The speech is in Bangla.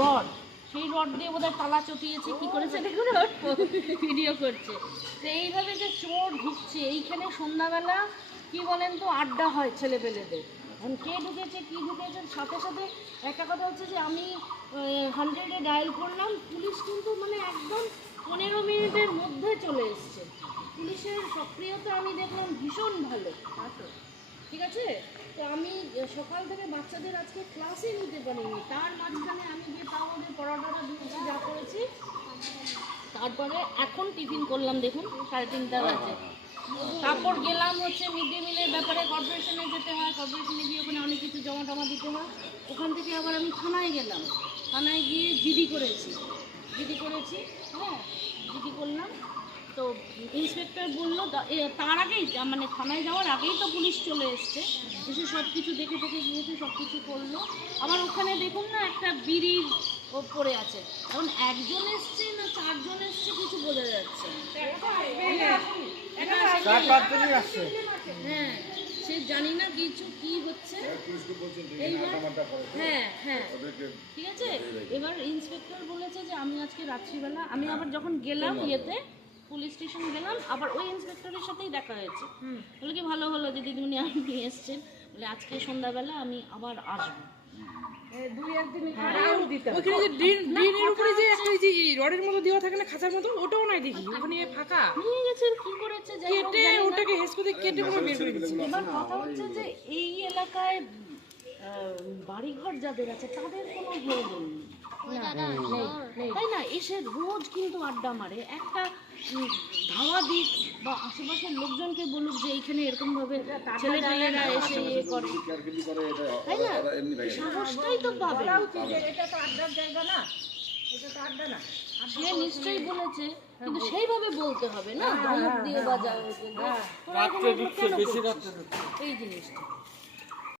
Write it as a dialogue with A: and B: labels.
A: রড, সেই রড দিয়ে বোধহয় তালা চটিয়েছে, কি করেছে দেখুন ভিডিও করছে। তো এইভাবে যে চোর ঢুকছে, এইখানে সন্ধ্যাবেলা, কি বলেন তো, আড্ডা হয় ছেলেপেলেদের। এখন কে ঢুকেছে, কি ঢুকেছে, সাথে সাথে একটা কথা হচ্ছে যে আমি হান্ড্রেডে ডায়াল করলাম, পুলিশ কিন্তু মানে একদম পনেরো মিনিটের মধ্যে চলে এসছে। পুলিশের সক্রিয়তা আমি দেখলাম ভীষণ ভালো। ঠিক আছে? তো আমি সকাল থেকে বাচ্চাদের আজকে ক্লাসে নিতে পারিনি। তার মাঝখানে আমি যে তাও ওদের পড়াটাটা দিয়েছি, যা করেছি। তারপরে এখন টিফিন করলাম, দেখুন, সাড়ে তিনটা বাজে তারপর গেলাম হচ্ছে মিড ডে মিলের ব্যাপারে কর্পোরেশনে যেতে হয় কর্পোরেশনে গিয়ে ওখানে অনেক কিছু জমা টমা দিতে হয়। ওখান থেকে আবার আমি থানায় গেলাম। থানায় গিয়ে জিডি করেছি। জিডি করেছি হ্যাঁ জিডি করলাম তো ইন্সপেক্টর বলল তার আগেই মানে থানায় যাওয়ার আগেই তো পুলিশ চলে এসছে। এসে সব কিছু দেখে দেখে গিয়েছে সব কিছু করল আবার ওখানে দেখুন না একটা বিড়ির ও পড়ে আছে। এখন একজন এসছে না চারজন এসছে কিছু বোঝা যাচ্ছে। হ্যাঁ সে জানি না কিছু কি হচ্ছে। হ্যাঁ হ্যাঁ ঠিক আছে? এবার ইন্সপেক্টর বলেছে যে আমি আজকে রাত্রিবেলা আমি আবার যখন গেলাম ইয়েতে পুলিশ স্টেশন গেলাম আবার ওই ইন্সপেক্টরের সাথেই দেখা হয়েছে। বলে কি ভালো হলো যে দিদিমণি আপনি এসছেন। বলে আজকে সন্ধ্যাবেলা আমি আবার আসব।
B: ওখানে যে ড্রেন উপরে যে একটা যে রডের মতো দেওয়া থাকে না খাঁচার মতো ওটাও নাই দেখি। ওখানে ফাঁকা।
A: নিয়ে গেছে কি করেছে
B: কেটে ওটাকে কেটে পুরো বের করে দিচ্ছে।
A: এবার কথা হচ্ছে যে এই এলাকায় বাড়িঘর যাদের আছে তাদের কোনো প্রয়োজন নেই। না। তাই না? এসে রোজ কিন্তু আড্ডা মারে। একটা ধাওয়া দিক বা আশেপাশের লোকজনকে বলুক যে এইখানে এরকম ভাবে ছেলে পেলেরা এসে ইয়ে করে। তাই না? সাহসটাই তো পাবে। সে নিশ্চয়ই বলেছে কিন্তু সেইভাবে বলতে হবে না? ধমক দিয়ে বা যা তোরা এরকম এগুলো কেন করছিস? এই জিনিসটা।